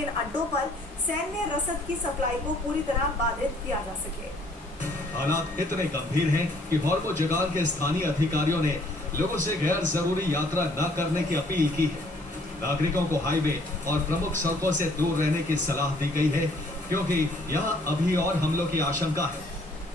इन अड्डों पर सैन्य रसद की सप्लाई को पूरी तरह बाधित किया जा सके। हालात इतने गंभीर हैं कि हॉर्मुज़गान के स्थानीय अधिकारियों ने लोगों से गैर जरूरी यात्रा न करने की अपील की है। नागरिकों को हाईवे और प्रमुख सड़कों से दूर रहने की सलाह दी गई है, क्योंकि यहाँ अभी और हमलों की आशंका है।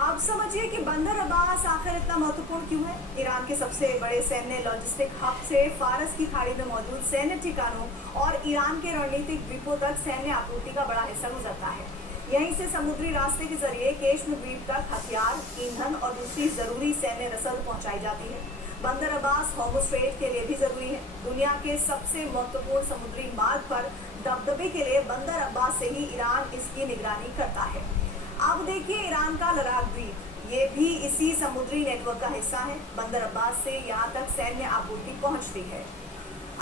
आप समझिए कि बंदर अब्बास आखिर इतना महत्वपूर्ण क्यों है। ईरान के सबसे बड़े सैन्य लॉजिस्टिक हब से फारस की खाड़ी में मौजूद सैन्य ठिकानों और ईरान के रणनीतिक द्वीपों तक सैन्य आपूर्ति का बड़ा हिस्सा गुजरता है। यहीं से समुद्री रास्ते के जरिए केश्म द्वीप तक हथियार, ईंधन और दूसरी जरूरी सैन्य रसद पहुंचाई जाती है। बंदर अब्बास हॉर्मुज़ स्ट्रेट के लिए भी जरूरी है। दुनिया के सबसे महत्वपूर्ण समुद्री मार्ग पर दबदबे के लिए बंदर अब्बास से ही ईरान इसकी निगरानी करता है। अब देखिए ईरान का लद्दाख द्वीप, ये भी इसी समुद्री नेटवर्क का हिस्सा है। बंदर अब्बास से यहाँ तक सैन्य आपूर्ति पहुँचती है।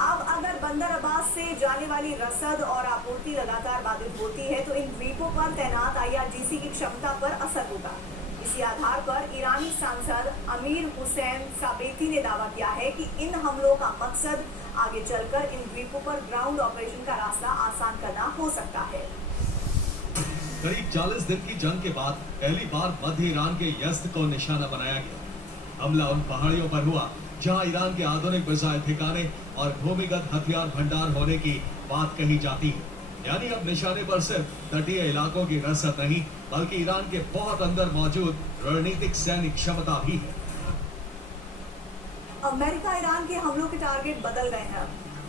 अब अगर बंदर अब्बास से जाने वाली रसद और आपूर्ति लगातार बाधित होती है तो इन द्वीपों पर तैनात IRGC की क्षमता पर असर होगा। इसी आधार पर ईरानी सांसद अमीर हुसैन साबेती ने दावा किया है कि इन हमलों का मकसद आगे चलकर इन द्वीपों पर ग्राउंड ऑपरेशन का रास्ता आसान करना हो सकता है। करीब 40 दिन की जंग के बाद पहली बार मध्य ईरान के यज़्द को निशाना बनाया गया। हमला उन पहाड़ियों पर हुआ जहां ईरान के आधुनिक मिसाइल ठिकाने और भूमिगत हथियार भंडार होने की बात कही जाती है। यानी अब निशाने पर सिर्फ तटीय इलाकों की रसद नहीं, बल्कि ईरान के बहुत अंदर मौजूद रणनीतिक सैन्य क्षमता भी है। अमेरिका ईरान के हमलों के टारगेट बदल गए हैं।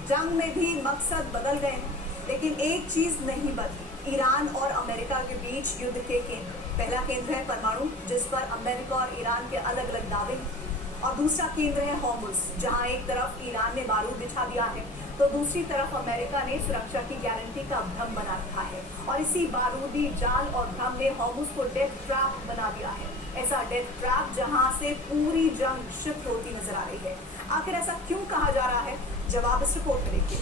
जंग में भी मकसद बदल गए हैं, लेकिन एक चीज नहीं बदली। ईरान और अमेरिका के बीच युद्ध के केंद्र, पहला केंद्र है परमाणु, जिस पर अमेरिका और ईरान के अलग अलग दावे, और दूसरा केंद्र है हॉर्मुज़, जहां एक तरफ ईरान ने बारूद बिछा दिया है तो दूसरी तरफ अमेरिका ने सुरक्षा की गारंटी का भ्रम बना रखा है। और इसी बारूदी जाल और भ्रम ने हॉर्मुज़ को डेथ ट्रैप बना दिया है। ऐसा डेथ ट्रैप जहां से पूरी जंग शिफ्ट होती नजर आ रही है। आखिर ऐसा क्यों कहा जा रहा है? जवाब इस रिपोर्ट में देखिए।